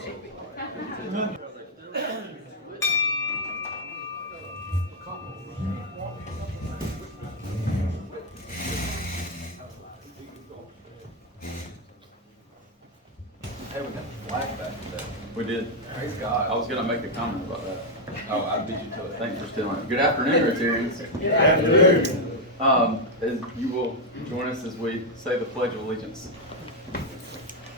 Hey, we got the flag back today. We did. Praise God. I was going to make a comment about that. Oh, I beat you to it. Thanks for stealing it. Good afternoon, Rotarians. Good afternoon. As you will join us as we say the Pledge of Allegiance.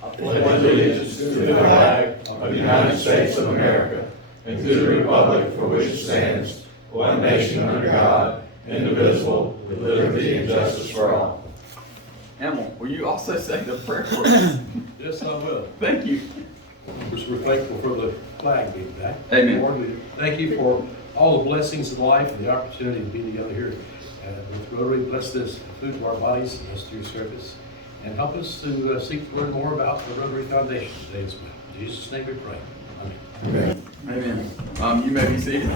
I pledge allegiance to the flag of the United States of America and to the republic for which it stands, one nation under God, indivisible, with liberty and justice for all. Emil, will you also say the prayer for us? Yes, I will. Thank you. We're thankful for the flag being back. Amen. Lord, we thank you for all the blessings in life and the opportunity to be together here with Rotary. Bless this food to our bodies, bless to your service, and help us to seek to learn more about the Rotary Foundation today as well. In Jesus' name we pray. Amen. Amen. You may be seated.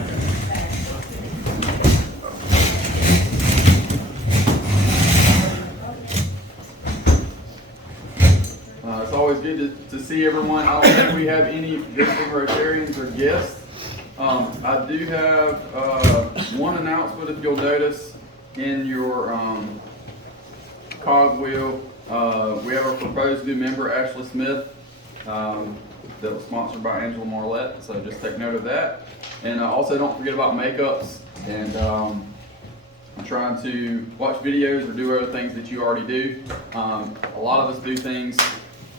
It's always good to see everyone. I don't think we have any visiting Rotarians or guests. I do have one announcement, if you'll notice in your cogwheel. We have a proposed new member, Ashley Smith, that was sponsored by Angela Marlette, so just take note of that. And also don't forget about makeups, and I'm trying to watch videos or do other things that you already do. A lot of us do things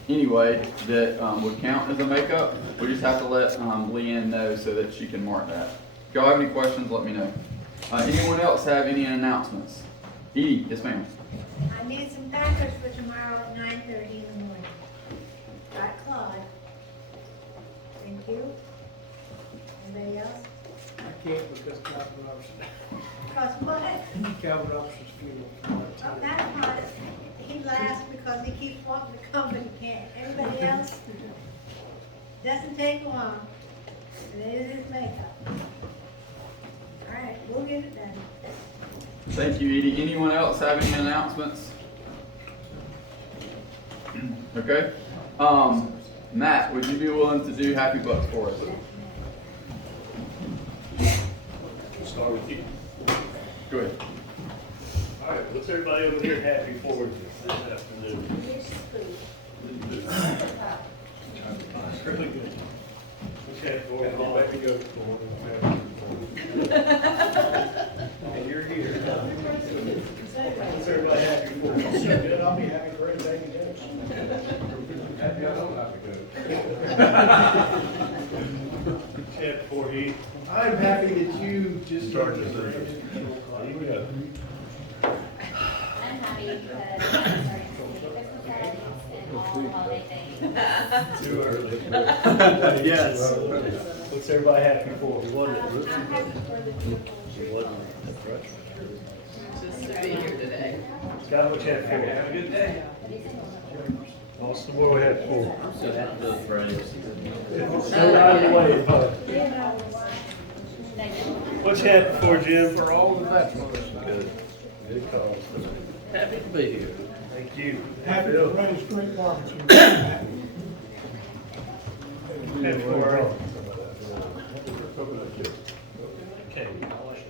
anyway that would count as a makeup. We just have to let Leanne know so that she can mark that. If y'all have any questions, let me know. Anyone else have any announcements? Edie, yes ma'am. I need some packers for tomorrow at 9:30 in the morning. Got Claude. Thank you. Anybody else? I can't because Calvin Robertson, Because what? Calvin Robertson's funeral. Oh, that's not it. He laughs because he keeps wanting to come, but he can't. Everybody else? Doesn't take long. And it is his makeup. All right, we'll get it done. Thank you, Edie. Anyone else have any announcements? Okay. Matt, would you be willing to do Happy Bucks for us? We'll start with you. Go ahead. All right, what's everybody over here happy for this afternoon? Really good. Okay, for all that we go for. And you're here. What's everybody happy for? Good, I'll be happy for everything he does. Happy I don't have to go. Chad, before he I'm happy that you just started this. started. Here we go. I'm happy because I'm starting to see Christmas lights and all the holiday things. Too early. Yes. What's everybody happy for? I'm happy for the people. Just to be here today. Scott, what you have for? Have a good day. Austin, what do we have for? So happy to the friends. Still out of the way, but what's happening for Jim? For all the veterans. Good. Good cause. Happy to be here. Thank you. Happy to Bill. run his great barbecue. Happy for Earl. Okay.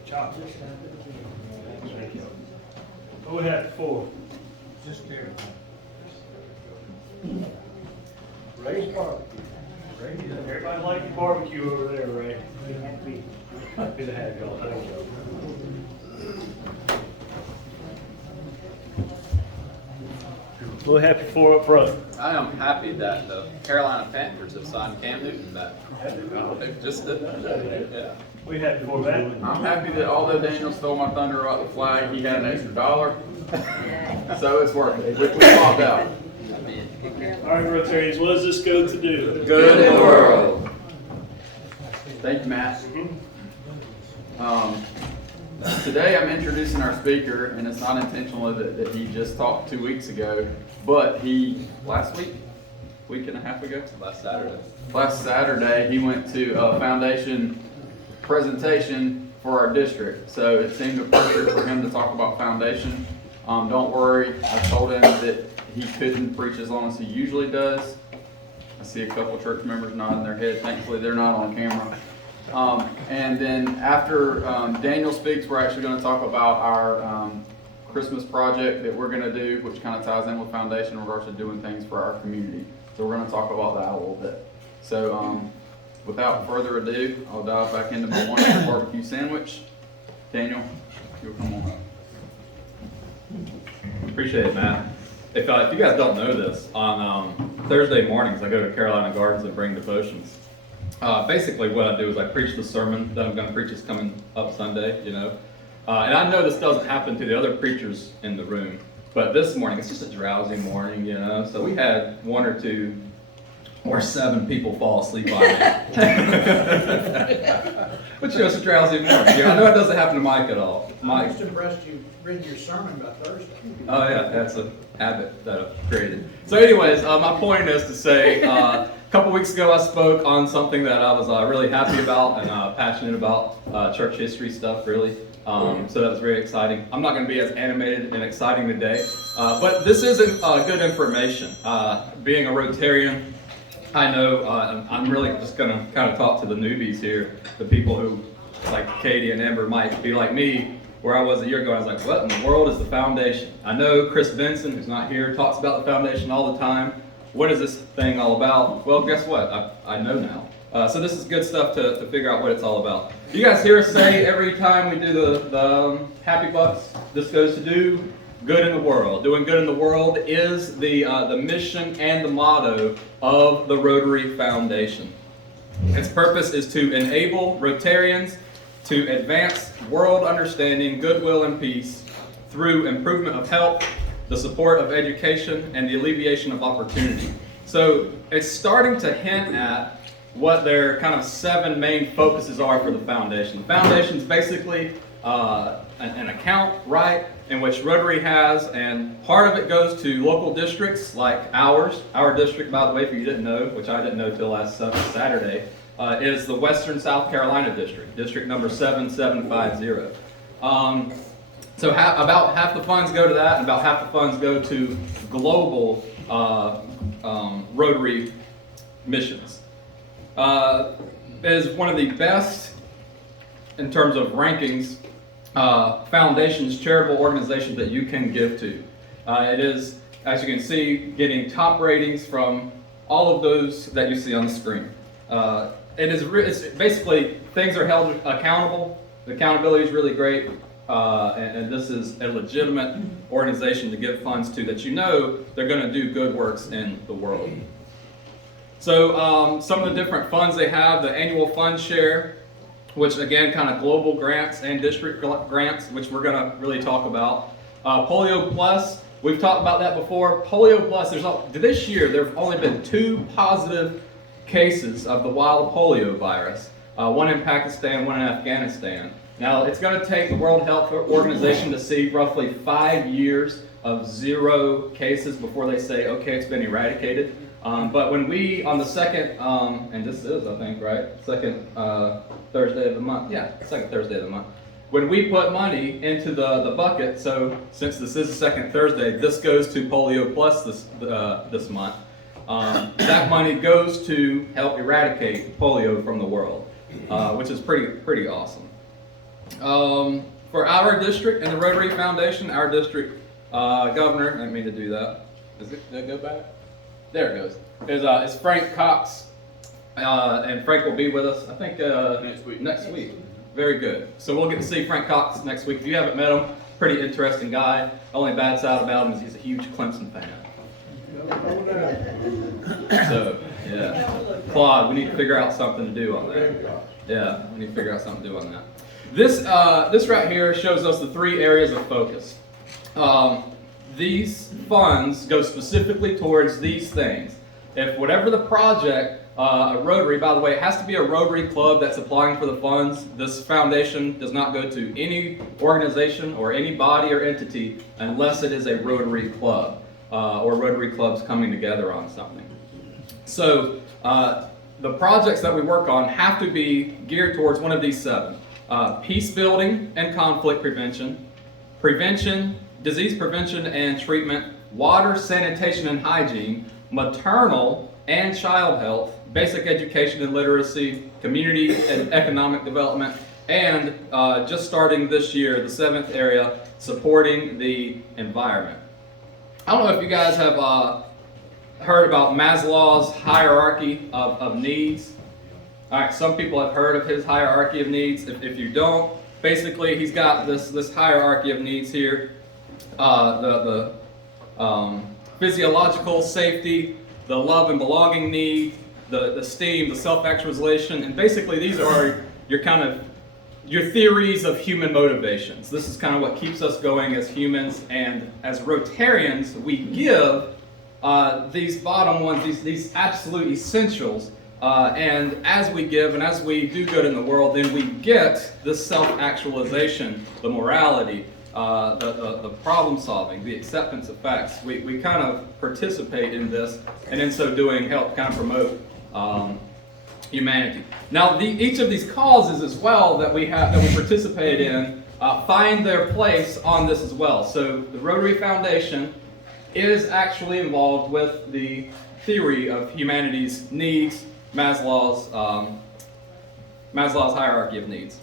Chop. Thank you. What we have for? Just there. Ray's barbecue. Everybody like the barbecue over there, Ray? Happy to have y'all. Thank you. What we happy for up front? I am happy that the Carolina Panthers have signed Cam Newton back. They just did that. Yeah. We happy for that? I'm happy that although Daniel stole my thunder about the flag, he had an extra $1. So it's working. We swapped out. All right, Rotarians, what does this go to do? Good in the world. Thank you, Matt. Today I'm introducing our speaker, and it's not intentional that he just talked 2 weeks ago, but last week and a half ago? Last Saturday, he went to a foundation presentation for our district. So it seemed appropriate for him to talk about foundation. Don't worry, I told him that he couldn't preach as long as he usually does. I see a couple church members nodding their head. Thankfully, they're not on camera. And then after Daniel speaks, we're actually going to talk about our Christmas project that we're going to do, which kind of ties in with Foundation in regards to doing things for our community. So we're going to talk about that a little bit. So without further ado, I'll dive back into my wonderful barbecue sandwich. Daniel, you'll come on up. Appreciate it, Matt. If you guys don't know this, on Thursday mornings I go to Carolina Gardens and bring devotions. Basically what I do is I preach the sermon that I'm going to preach is coming up Sunday, you know. And I know this doesn't happen to the other preachers in the room, but this morning, it's just a drowsy morning, you know. So we had 1 or 2 or 7 people fall asleep on me. But you know, it's a drowsy morning. I know it doesn't happen to Mike at all. I'm just impressed you read your sermon by Thursday. Oh yeah, that's a habit that I've created. So anyways, my point is to say, a couple weeks ago I spoke on something that I was really happy about and passionate about, church history stuff really. So that was very exciting. I'm not going to be as animated and exciting today, but this isn't good information. Being a Rotarian, I know I'm really just going to kind of talk to the newbies here, the people who, like Katie and Amber, might be like me, where I was a year ago. I was like, what in the world is the foundation? I know Chris Benson, who's not here, talks about the foundation all the time. What is this thing all about? Well, guess what? I know now. So this is good stuff to figure out what it's all about. You guys hear us say every time we do the Happy Bucks, this goes to do good in the world. Doing good in the world is the mission and the motto of the Rotary Foundation. Its purpose is to enable Rotarians to advance world understanding, goodwill, and peace through improvement of health, the support of education, and the alleviation of opportunity. So it's starting to hint at what their kind of 7 main focuses are for the foundation. The foundation is basically an account, right, in which Rotary has, and part of it goes to local districts like ours. Our district, by the way, if you didn't know, which I didn't know till last Saturday, is the Western South Carolina district, district number 7750. So about half the funds go to that, and about half the funds go to global Rotary missions. It is one of the best, in terms of rankings, foundations, charitable organizations that you can give to. It is, as you can see, getting top ratings from all of those that you see on the screen. It's basically, things are held accountable. The accountability is really great. And this is a legitimate organization to give funds to that you know they're going to do good works in the world. So some of the different funds they have, the annual fund share, which again kind of global grants and district grants, which we're going to really talk about. Polio Plus, we've talked about that before. Polio Plus, this year there have only been 2 positive cases of the wild polio virus, one in Pakistan, one in Afghanistan. Now, it's going to take the World Health Organization to see roughly 5 years of 0 cases before they say, okay, it's been eradicated. But when we, on the second, and this is, I think, right, second Thursday of the month, yeah, second Thursday of the month, when we put money into the bucket, so since this is the second Thursday, this goes to Polio Plus this month. That money goes to help eradicate polio from the world, which is pretty awesome. For our district and the Rotary Foundation, our district governor, I didn't mean to do that. Did it go back? There it goes. Is Frank Cox, and Frank will be with us, I think, next week. Very good. So we'll get to see Frank Cox next week. If you haven't met him, pretty interesting guy. Only bad side about him is he's a huge Clemson fan. So, yeah. Claude, we need to figure out something to do on that. Yeah, we need to figure out something to do on that. This right here shows us the 3 areas of focus. These funds go specifically towards these things. If whatever the project, a Rotary, by the way, it has to be a Rotary club that's applying for the funds. This foundation does not go to any organization or any body or entity unless it is a Rotary club or Rotary clubs coming together on something. So the projects that we work on have to be geared towards one of these 7. Peace building and conflict prevention, disease prevention and treatment water, sanitation and hygiene, maternal and child health, basic education and literacy, community and economic development, and just starting this year, the 7th area, supporting the environment. I don't know if you guys have heard about Maslow's hierarchy of needs. All right, some people have heard of his hierarchy of needs. If you don't, basically he's got this hierarchy of needs here. The physiological safety, the love and belonging need, the esteem, the self-actualization, and basically these are your theories of human motivations. This is kind of what keeps us going as humans, and as Rotarians, we give these bottom ones, these absolute essentials, and as we give and as we do good in the world, then we get this self-actualization, the morality, the problem solving, the acceptance of facts. We kind of participate in this, and in so doing help kind of promote humanity. Now, each of these causes as well that we participate in find their place on this as well. So the Rotary Foundation is actually involved with the theory of humanity's needs, Maslow's hierarchy of needs.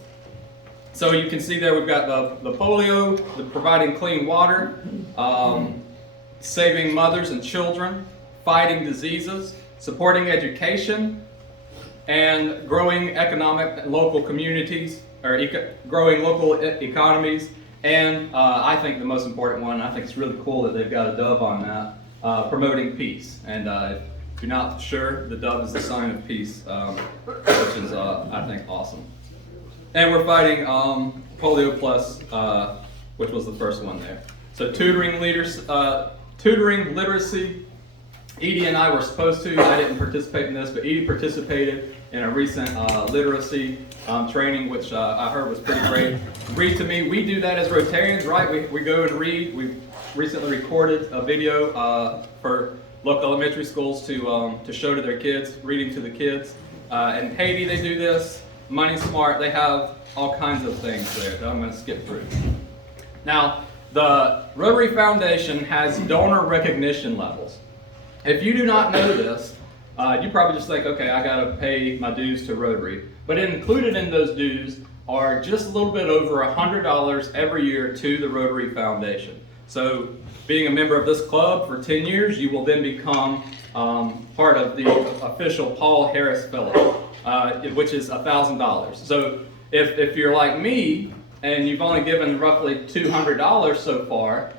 So you can see there we've got the polio, the providing clean water, saving mothers and children, fighting diseases, supporting education, and growing economic local communities, or growing local economies, and I think the most important one, I think it's really cool that they've got a dove on that, promoting peace. And if you're not sure, the dove is the sign of peace, which is, I think, awesome. And we're fighting polio plus, which was the first one there. So tutoring literacy. Edie and I were supposed to. I didn't participate in this, but Edie participated in a recent literacy training, which I heard was pretty great. Read to me. We do that as Rotarians, right? We go and read. We recently recorded a video for local elementary schools to show to their kids, reading to the kids. In Haiti, they do this. Money Smart, they have all kinds of things there that I'm going to skip through. Now, the Rotary Foundation has donor recognition levels. If you do not know this, you probably just think, okay, I got to pay my dues to Rotary. But included in those dues are just a little bit over $100 every year to the Rotary Foundation. So being a member of this club for 10 years, you will then become part of the official Paul Harris Fellow, which is $1,000. So if you're like me and you've only given roughly $200 so far,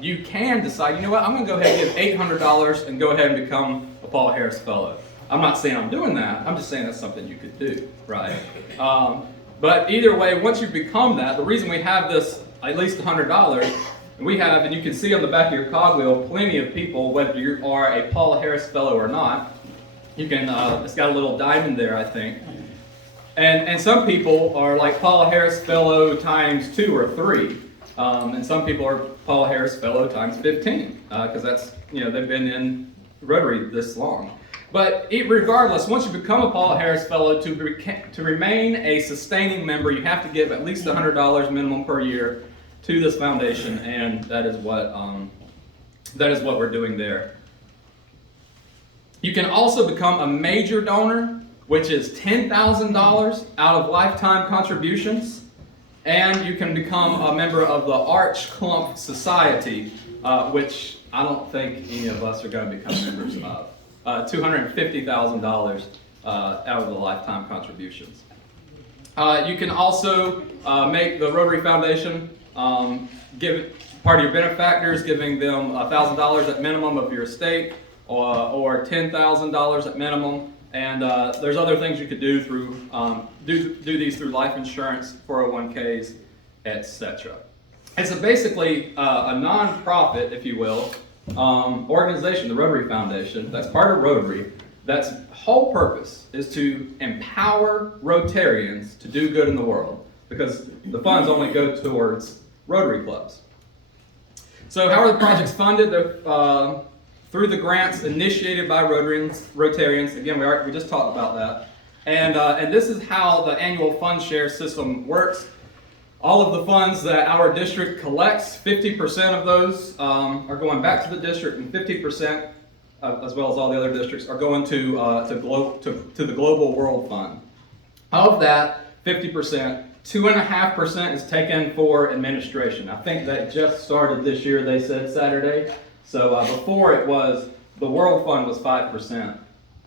you can decide, you know what, I'm going to go ahead and give $800 and go ahead and become a Paul Harris Fellow. I'm not saying I'm doing that, I'm just saying that's something you could do, right? But either way, once you become that, the reason we have this, at least $100, we have, and you can see on the back of your cogwheel, plenty of people, whether you are a Paul Harris Fellow or not. You can, it's got a little diamond there, I think. And some people are like Paul Harris Fellow times 2 or 3. And some people are Paul Harris Fellow times 15, because that's, they've been in Rotary this long. But regardless, once you become a Paul Harris Fellow, to remain a sustaining member, you have to give at least $100 minimum per year to this foundation, and that is what we're doing there. You can also become a major donor, which is $10,000 out of lifetime contributions, and you can become a member of the Arch Clump Society, which I don't think any of us are going to become members of. $250,000 out of the lifetime contributions. You can also make the Rotary Foundation give part of your benefactors, giving them $1,000 at minimum of your estate, or $10,000 at minimum. And there's other things you could do through do these through life insurance, 401ks, etc. It's basically a non-profit, if you will, organization, the Rotary Foundation. That's part of Rotary. That's whole purpose is to empower Rotarians to do good in the world, because the funds only go towards Rotary clubs. So how are the projects funded? They're through the grants initiated by Rotarians. Again, we just talked about that. And this is how the annual fund share system works. all of the funds that our district collects, 50% of those are going back to the district, and 50%, as well as all the other districts, are going to the Global World Fund. Of that 50%, 2.5% is taken for administration. I think that just started this year, they said Saturday. So before it was, the World Fund was 5%,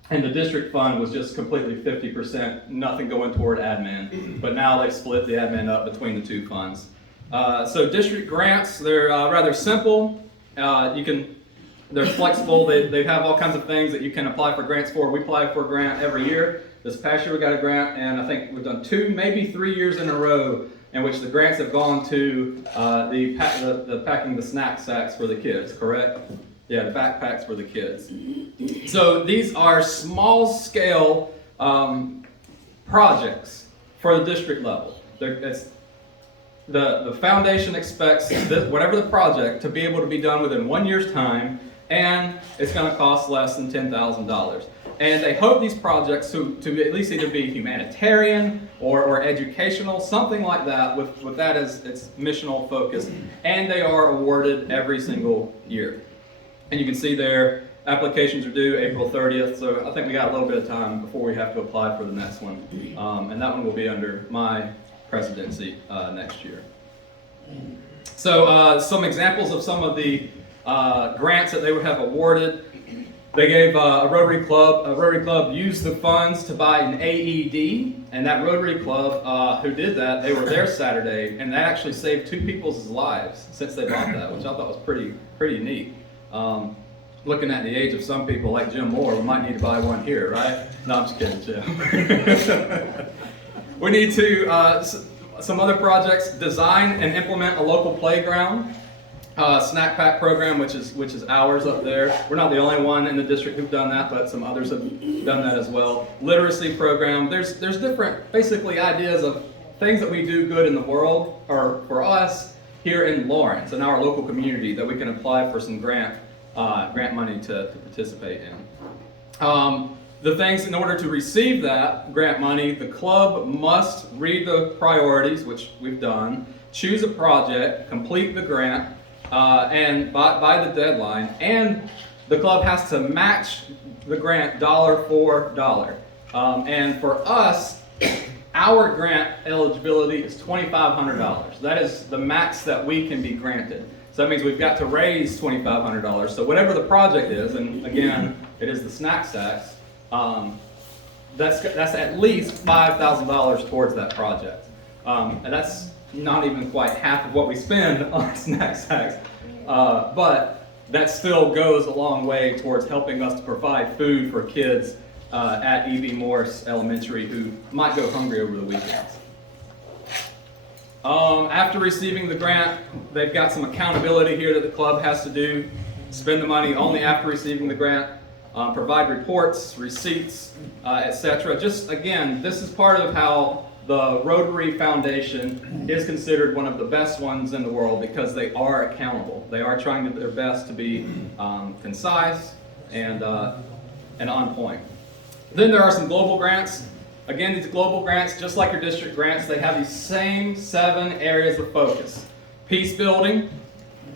and the district fund was just completely 50%, nothing going toward admin. But now they've split the admin up between the two funds. So district grants, they're rather simple. They're flexible. They have all kinds of things that you can apply for grants for. We apply for a grant every year. This past year we got a grant, and I think we've done 2, maybe 3 years in a row in which the grants have gone to the packing the snack sacks for the kids, correct? Yeah, the backpacks for the kids. So these are small scale projects for the district level. The foundation expects whatever the project to be able to be done within 1 year's time, and it's going to cost less than $10,000. And they hope these projects to at least either be humanitarian or educational, something like that, with that as its missional focus. And they are awarded every single year. And you can see their applications are due April 30th, so I think we got a little bit of time before we have to apply for the next one. And that one will be under my presidency next year. So some examples of some of the grants that they would have awarded. They gave a Rotary Club used the funds to buy an AED, and that Rotary Club who did that, they were there Saturday, and that actually saved 2 people's lives since they bought that, which I thought was pretty neat. Looking at the age of some people like Jim Moore, we might need to buy one here, right? No, I'm just kidding, Jim. We need to, some other projects, design and implement a local playground. Snack pack program, which is ours up there. We're not the only one in the district who've done that, but some others have done that as well. Literacy program. There's different basically ideas of things that we do good in the world, or for us here in Lawrence, in our local community, that we can apply for some grant money to participate in. The things, in order to receive that grant money, the club must read the priorities, which we've done, choose a project, complete the grant, and by the deadline, and the club has to match the grant dollar for dollar. And for us, our grant eligibility is $2,500. That is the max that we can be granted. So that means we've got to raise $2,500. So whatever the project is, and again, it is the snack sacks, that's at least $5,000 towards that project. And that's not even quite half of what we spend on snack sacks, but that still goes a long way towards helping us to provide food for kids at E.B. Morse Elementary who might go hungry over the weekends. After receiving the grant, they've got some accountability here that the club has to do. Spend the money only after receiving the grant, provide reports, receipts, etc. Just again, this is part of how the Rotary Foundation is considered one of the best ones in the world, because they are accountable. They are trying their best to be concise and on point. Then there are some global grants. Again, these global grants, just like your district grants, they have these same 7 areas of focus: peace building,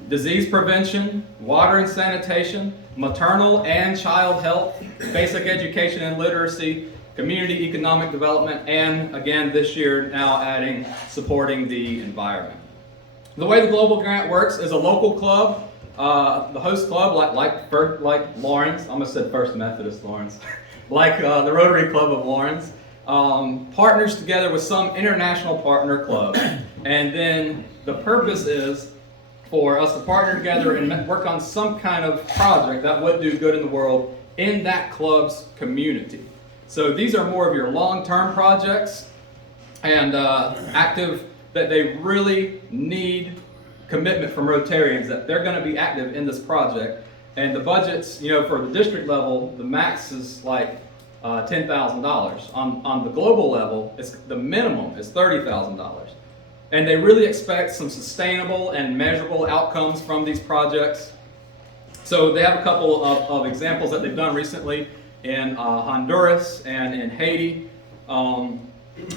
disease prevention, water and sanitation, maternal and child health, basic education and literacy, community economic development, and again this year now adding supporting the environment. The way the global grant works is a local club, the host club, like Lawrence, I almost said First Methodist Lawrence, like the Rotary Club of Lawrence, partners together with some international partner club. And then the purpose is for us to partner together and work on some kind of project that would do good in the world in that club's community. So these are more of your long-term projects and active, that they really need commitment from Rotarians, that they're going to be active in this project. And the budgets, for the district level, the max is like $10,000. On the global level, the minimum is $30,000. And they really expect some sustainable and measurable outcomes from these projects. So they have a couple of examples that they've done recently in Honduras and in Haiti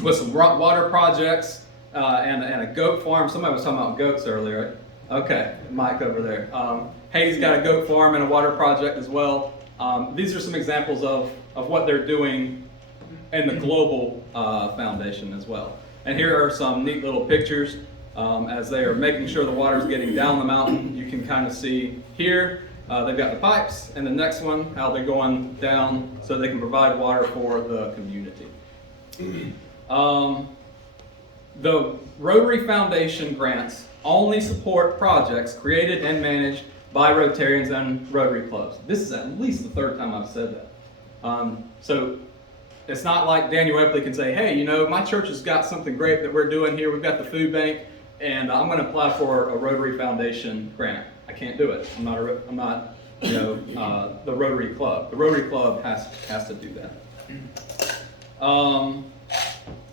with some water projects. and a goat farm. Somebody was talking about goats earlier. Okay, Mike over there. Haiti's got a goat farm and a water project as well. These are some examples of what they're doing in the global foundation as well. And here are some neat little pictures as they are making sure the water is getting down the mountain. You can kind of see here, they've got the pipes, and the next one, how they're going down so they can provide water for the community. The Rotary Foundation grants only support projects created and managed by Rotarians and Rotary clubs. This is at least the third time I've said that. So it's not like Daniel Eplee can say, hey, you know, my church has got something great that we're doing here. We've got the food bank, and I'm going to apply for a Rotary Foundation grant. I can't do it. I'm not, you know, the Rotary Club. The Rotary Club has to do that.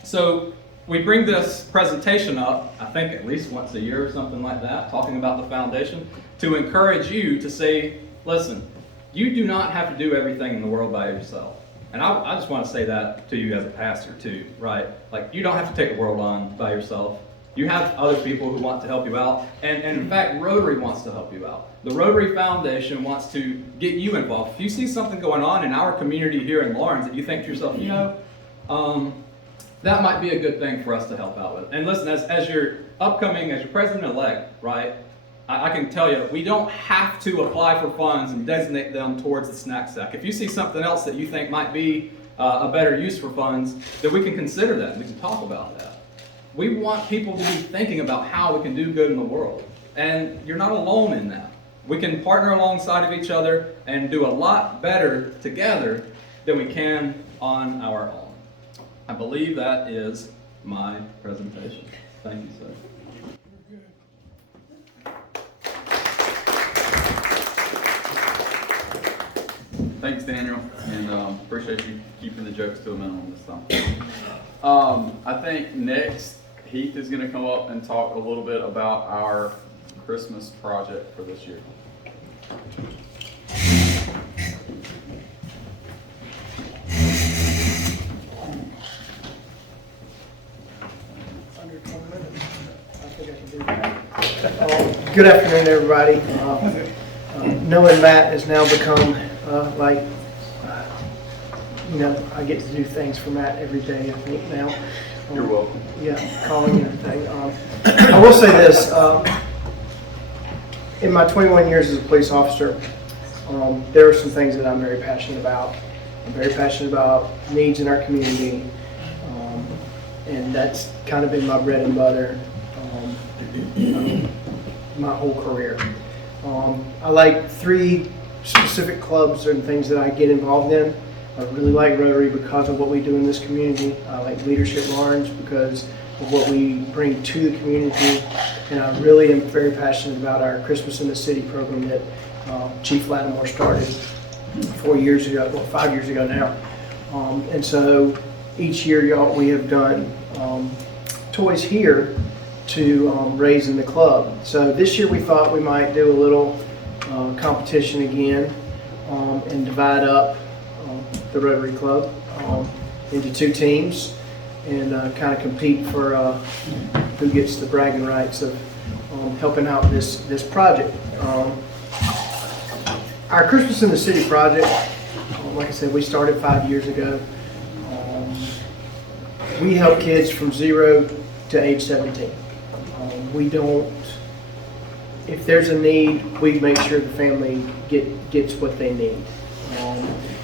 So we bring this presentation up, I think at least once a year or something like that, talking about the foundation, to encourage you to say, listen, you do not have to do everything in the world by yourself. And I just want to say that to you as a pastor too, right? Like, you don't have to take the world on by yourself. You have other people who want to help you out. And in fact, Rotary wants to help you out. The Rotary Foundation wants to get you involved. If you see something going on in our community here in Lawrence, and you think to yourself, you know, that might be a good thing for us to help out with. And listen, as your president-elect, right, I can tell you, we don't have to apply for funds and designate them towards the snack sack. If you see something else that you think might be a better use for funds, then we can consider that, and we can talk about that. We want people to be thinking about how we can do good in the world. And you're not alone in that. We can partner alongside of each other and do a lot better together than we can on our own. I believe that is my presentation. Thank you, sir. Thanks, Daniel, and appreciate you keeping the jokes to a minimum this time. I think next, Heath is going to come up and talk a little bit about our Christmas project for this year. Good afternoon, everybody. Knowing Matt has now become I get to do things for Matt every day, I think now. You're welcome. Yeah, calling and everything. I will say this, in my 21 years as a police officer, there are some things that I'm very passionate about. I'm very passionate about needs in our community, and that's kind of been my bread and butter my whole career. I like 3 specific clubs and things that I get involved in. I really like Rotary because of what we do in this community. I like Leadership Lawrence because of what we bring to the community. And I really am very passionate about our Christmas in the City program that Chief Lattimore started 5 years ago now. And so each year, we have done toys here to raise in the club. So this year we thought we might do a little competition again and divide up the Rotary Club into 2 teams and kind of compete for who gets the bragging rights of helping out this project. Our Christmas in the City project, like I said, we started 5 years ago. We help kids from 0 to age 17. We don't, if there's a need, we make sure the family gets what they need.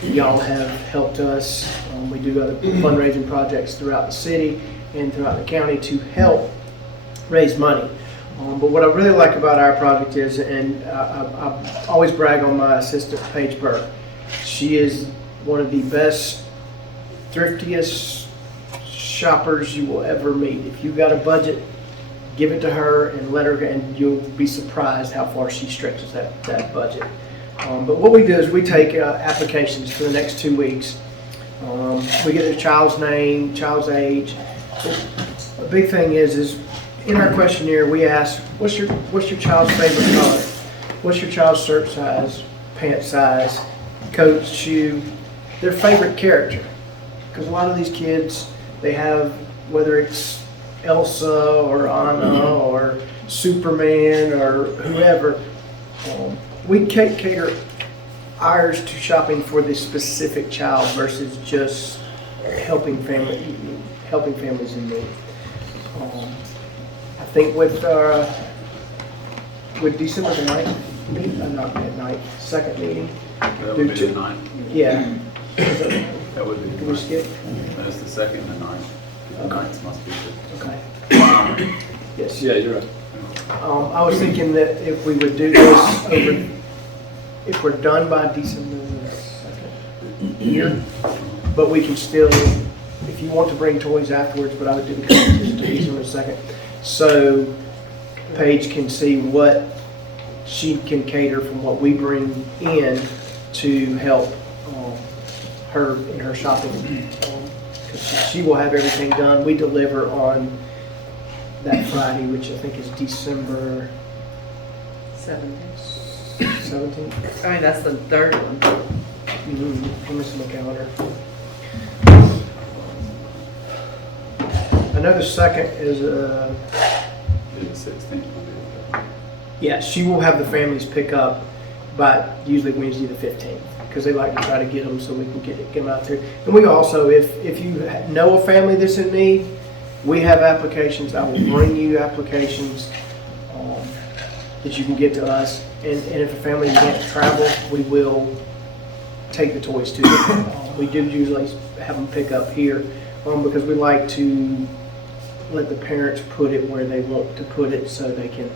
Y'all have helped us. We do other fundraising projects throughout the city and throughout the county to help raise money. But what I really like about our project is, and I always brag on my assistant, Paige Burke. She is one of the best, thriftiest shoppers you will ever meet. If you've got a budget, give it to her and let her, and you'll be surprised how far she stretches that budget. But what we do is we take applications for the next 2 weeks. We get a child's name, child's age. A big thing is in our questionnaire we ask, what's your child's favorite color? What's your child's shirt size, pant size, coat, shoe, their favorite character? Because a lot of these kids, they have, whether it's Elsa or Anna or Superman or whoever. We cater ours to shopping for the specific child versus just helping families in need. I think with December the 9th, not midnight, second meeting. That would be the 9th. Yeah. That would be the Can we 9th. skip? That's the 2nd and the 9th. The 9th must be the. Okay. Yes. Yeah, you're right. I was thinking that if we would do this over, if we're done by December the 2nd here, but we can still, if you want to bring toys afterwards, but I would do the competition to December the 2nd. So Paige can see what she can cater from what we bring in to help her in her shopping. Because she will have everything done. We deliver on that Friday, which I think is December 17th. I mean, that's the third one. Let me see my calendar. I know the 2nd is Maybe the 16th. yeah, she will have the families pick up by usually Wednesday the 15th, because they like to try to get them so we can get them out there. And we also, if you know a family that's in need, we have applications. I will bring you applications that you can get to us. And if a family can't travel, we will take the toys to them. We do usually have them pick up here because we like to let the parents put it where they want to put it so they can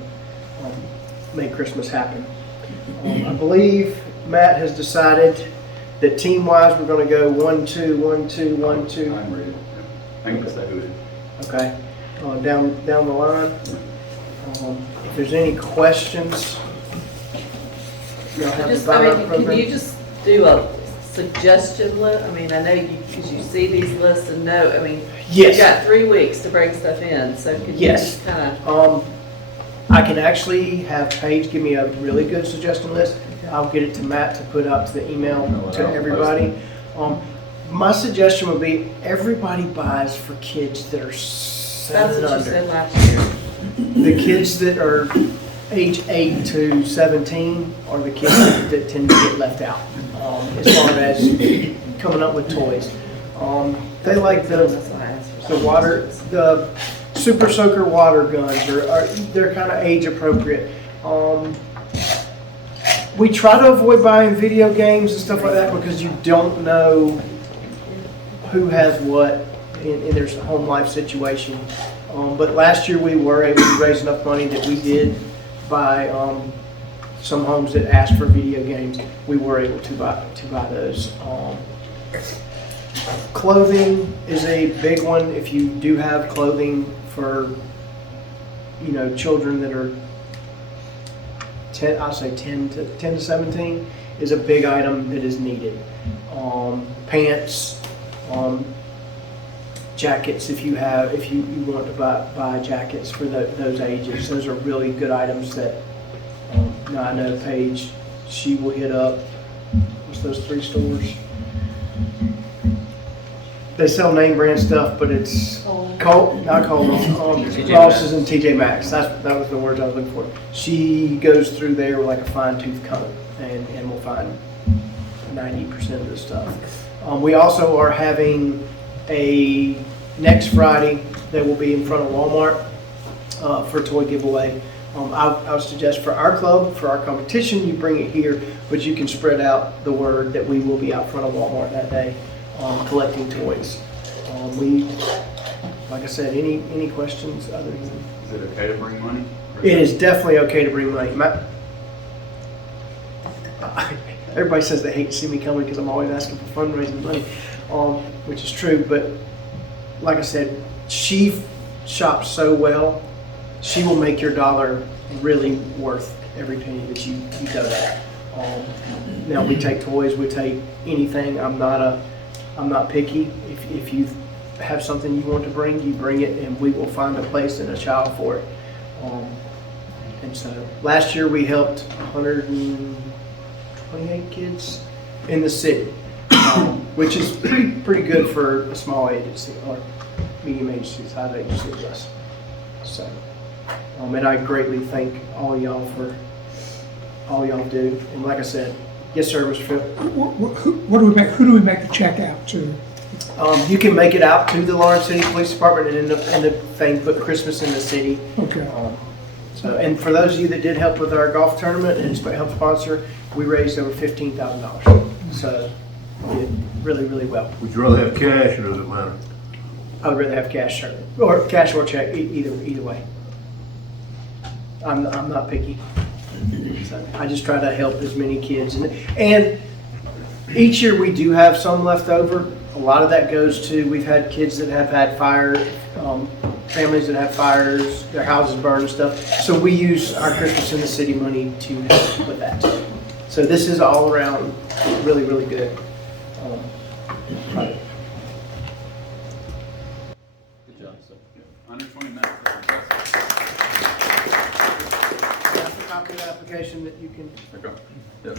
make Christmas happen. I believe Matt has decided that team-wise we're going to go 1-2, 1-2, 1-2. I'm ready. I can say who it is. Okay, down the line. If there's any questions, y'all have the Just, buy-up can program. you just do a suggestion list? I mean, I know because you see these lists and know, I mean, Yes. you've got 3 weeks to bring stuff in, so can you Yes. just kind of, I can actually have Paige give me a really good suggestion list. I'll get it to Matt to put up to the email to everybody. My suggestion would be everybody buys for kids that are that's 7 and what you under. said last year. The kids that are age 8 to 17 are the kids that tend to get left out as far as coming up with toys. They like That's why I asked for the water, the Super Soaker water guns, they're kind of age appropriate. We try to avoid buying video games and stuff like that because you don't know who has what in their home life situation. But last year we were able to raise enough money that we did buy some homes that asked for video games. We were able to buy those. Clothing is a big one. If you do have clothing for, children that are 10 to 17 is a big item that is needed. Pants, jackets. If you want to buy jackets for those ages, those are really good items that. Now I know Paige, she will hit up. What's those 3 stores? They sell name brand stuff, but it's not Cole's. Ross's and TJ Maxx. That was the words I was looking for. She goes through there with like a fine tooth comb, and we'll find 90% of the stuff. We also are having a next Friday that will be in front of Walmart for a toy giveaway. I would suggest for our club, for our competition, you bring it here, but you can spread out the word that we will be out front of Walmart that day collecting toys. Like I said, any questions other than? Is it okay to bring money? It is definitely okay to bring money. Everybody says they hate to see me coming because I'm always asking for fundraising money, which is true. But like I said, she shops so well, she will make your dollar really worth every penny that you donate. Now we take toys, we take anything. I'm not picky. If you have something you want to bring, you bring it, and we will find a place and a child for it. And so last year we helped 128 kids in the city, which is pretty good for a small agency, or medium-age suicide rate is less. So, and I greatly thank all y'all for all y'all do. And like I said, yes, sir, Mr. Phil. Who do we make the check out to? You can make it out to the Lawrence City Police Department and in the thing, put Christmas in the City. Okay. So, and for those of you that did help with our golf tournament and help sponsor, we raised over $15,000. So, we did really, really well. Would you rather have cash or does it matter? I would rather have cash, sir, or cash or check, either way. I'm not picky. So I just try to help as many kids, and each year we do have some left over. A lot of that goes to, we've had kids that have had fire, families that have fires, their houses burned and stuff. So we use our Christmas in the City money to help with that. So this is all around really, really good. Project. Good job, sir. Under 20 minutes. That's a copy of the application that you can. Okay. Yep.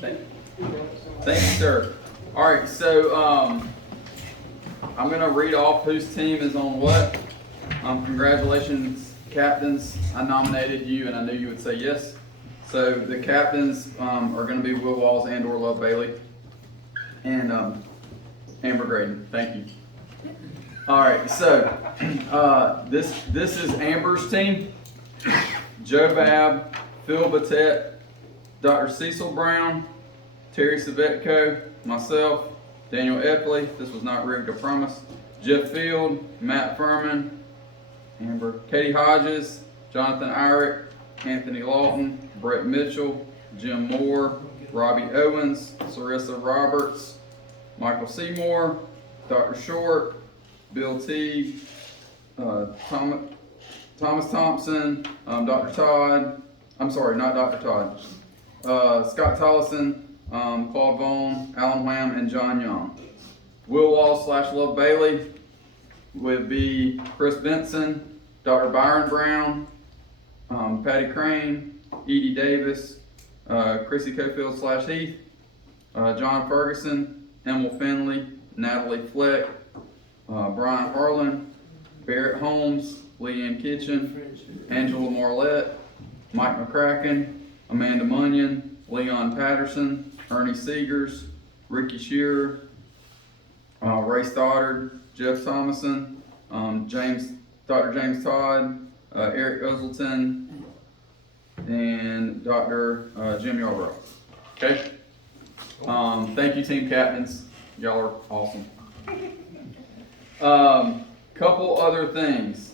Thank you, sir. All right, so I'm gonna read off whose team is on what. Congratulations, captains. I nominated you, and I knew you would say yes. So the captains are gonna be Will Walls and/or Love Bailey, and Amber Graydon. Thank you. All right, so this is Amber's team. Joe Babb, Phil Battette, Dr. Cecil Brown, Terry Savetko, myself, Daniel Eplee, this was not rigged, I promise, Jeff Field, Matt Furman, Amber, Katie Hodges, Jonathan Irick, Anthony Lawton, Brett Mitchell, Jim Moore, Robbie Owens, Sarissa Roberts, Michael Seymour, Dr. Short, Bill Teague, Thomas Thompson, Dr. Todd, I'm sorry, not Dr. Todd, Scott Tollison, Claude Vaughn, Alan Wham, and John Young. Will Wall / Love Bailey would be Chris Benson, Dr. Byron Brown, Patty Crane, Edie Davis, Chrissy Cofield / Heath, John Ferguson, Emil Finley, Natalie Fleck, Brian Harlan, Barrett Holmes, Leanne Kitchen, Angela Marlette, Mike McCracken, Amanda Munyon, Leon Patterson, Ernie Seegers, Ricky Shearer, Ray Stoddard, Jeff Thomason, Dr. James Todd, Eric Oselton, and Dr. Jim Yarbrough. Okay? Thank you, team captains. Y'all are awesome. Couple other things.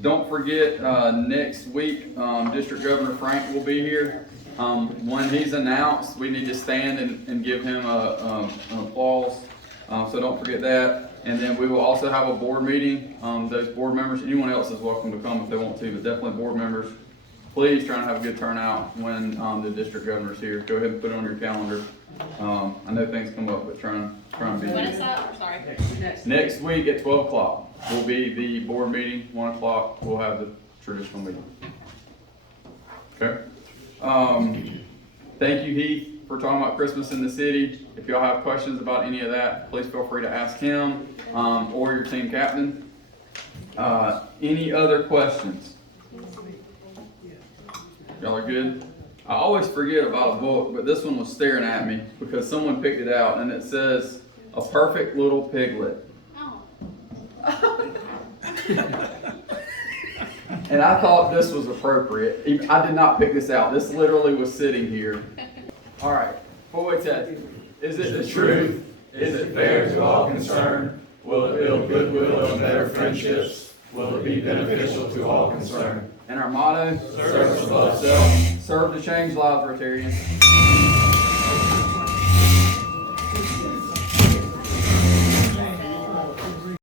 Don't forget, next week, District Governor Frank will be here. When he's announced, we need to stand and give him an applause. So don't forget that. And then we will also have a board meeting. Those board members, anyone else is welcome to come if they want to, but definitely board members. Please try and have a good turnout when the district governor's here. Go ahead and put it on your calendar. I know things come up, but try and be When here. is that? Sorry. Next week at 12 o'clock will be the board meeting. 1 o'clock we'll have the traditional meeting. Okay. Thank you, Heath, for talking about Christmas in the city. If y'all have questions about any of that, please feel free to ask him or your team captain. Any other questions? Y'all are good? I always forget about a book, but this one was staring at me because someone picked it out, and it says, A Perfect Little Piglet. Oh. And I thought this was appropriate. I did not pick this out. This literally was sitting here. All right, four-way test. Is it the truth? Is it fair to all concerned? Will it build goodwill and better friendships? Will it be beneficial to all concerned? And our motto? Service above self. Serve to change lives, Rotarians.